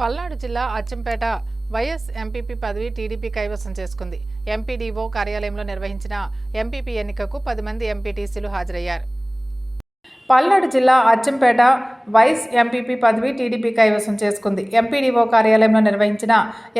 పల్నాడు జిల్లా Achampet vice MPP పదవి TDP కైవసం చేసుకుంది. ఎంపీడీఓ కార్యాలయంలో నిర్వహించిన ఎంపీపీ ఎన్నికకు పది మంది ఎంపీటీసీలు హాజరయ్యారు. పల్నాడు జిల్లా అచ్చంపేట వైస్ ఎంపీపీ పదవి టీడీపీ కైవసం చేసుకుంది. ఎంపీడీఓ కార్యాలయంలో నిర్వహించిన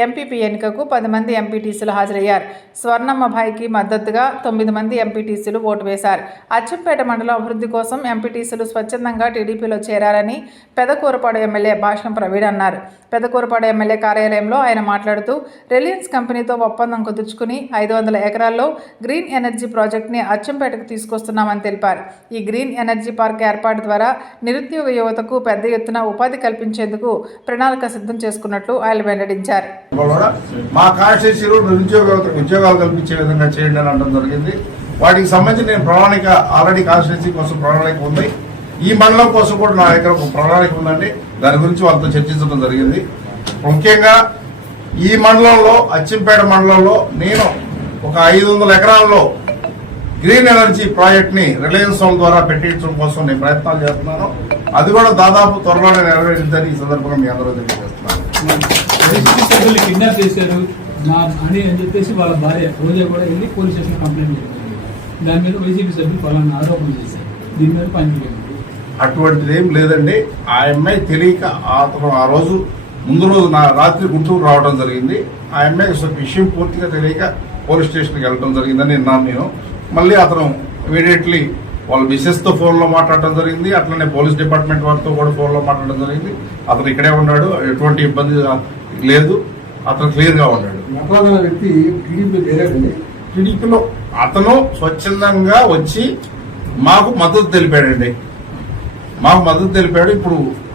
ఎంపీపీ ఎన్నికకు పది మంది ఎంపీటీసీలు హాజరయ్యారు. స్వర్ణమ్మభాయికి మద్దతుగా తొమ్మిది మంది ఎంపీటీసీలు ఓటు వేశారు. అచ్చంపేట మండలం అభివృద్ధి కోసం ఎంపీటీసీలు స్వచ్ఛందంగా టీడీపీలో చేరారని పెదకూరపాడు ఎమ్మెల్యే భాషణం ప్రవీణ్ అన్నారు. పెదకూరపాడు ఎమ్మెల్యే కార్యాలయంలో ఆయన మాట్లాడుతూ రిలయన్స్ కంపెనీతో ఒప్పందం కుదుర్చుకుని ఐదు వందల ఎకరాల్లో గ్రీన్ ఎనర్జీ ప్రాజెక్ట్ని అచ్చంపేటకు తీసుకొస్తున్నామని తెలిపారు. ఈ గ్రీన్ ఎనర్జీ పార్క్ ఏర్పాటు ద్వారా నిరుద్యోగ యువత యువతకు పెద్ద ఎత్తున ఉపాధి కల్పించేందుకు ప్రణాళిక సిద్ధం చేసుకున్నట్లు ఆయన వెల్లడించారు. మా కాన్స్టిట్యూన్సీలో నిరుద్యోగ యువతకు ఉద్యోగాలు కల్పించే విధంగా చేయండి అని అనడం జరిగింది. వాటికి సంబంధించి నేను ప్రణాళిక ఆల్రెడీ కాన్స్టిట్యూన్సీ కోసం ప్రణాళిక ఉంది. ఈ మండలం కోసం కూడా నా దగ్గర ఒక ప్రణాళిక ఉందండి. దాని గురించి వాళ్ళతో చర్చించడం జరిగింది. ముఖ్యంగా ఈ మండలంలో అచ్చింపేట మండలంలో నేను ఒక ఐదు వందల ఎకరాల్లో గ్రీన్ ఎనర్జీ ప్రాజెక్ట్ని రిలయన్స్ ద్వారా పెట్టించడం కోసం నేను ప్రయత్నాలు చేస్తున్నాను. అది కూడా దాదాపు త్వరలోనే నెరవేరిందని ఈ సందర్భంగా మీ అందరూ తెలియజేస్తున్నాను కిడ్నాప్ చేశారు. అని అని చెప్పేసి వాళ్ళ భార్య రోజా కూడా వెళ్ళి పోలీస్ స్టేషన్ కంప్లైంట్ చేశారు. దాని మీద వైసీపీ సభ్యులు పలానా ఆరోపణ చేశారు. దీని మీద పనిచేయండి అటువంటిది ఏం లేదండి. ఆ అమ్మాయి తెలియక అతను ఆ రోజు ముందు రోజు నా రాత్రి గుంటూరు రావడం జరిగింది. ఆ అమ్మాయి అసలు విషయం పూర్తిగా తెలియక పోలీస్ స్టేషన్కి వెళ్ళడం జరిగిందని విన్నాను నేను మళ్ళీ అతను ఇమీడియట్లీ వాళ్ళ మిస్సెస్తో ఫోన్లో మాట్లాడడం జరిగింది. అట్లనే పోలీస్ డిపార్ట్మెంట్ వారితో కూడా ఫోన్లో మాట్లాడడం జరిగింది. అతను ఇక్కడే ఉన్నాడు. ఎటువంటి ఇబ్బంది లేదు. అతను క్లియర్గా ఉన్నాడు. మాట్లాడిన వ్యక్తి టీడీపీ టీడీపీలో అతను స్వచ్ఛందంగా వచ్చి మాకు మద్దతు తెలిపాడండి. మాకు మద్దతు తెలిపాడు. ఇప్పుడు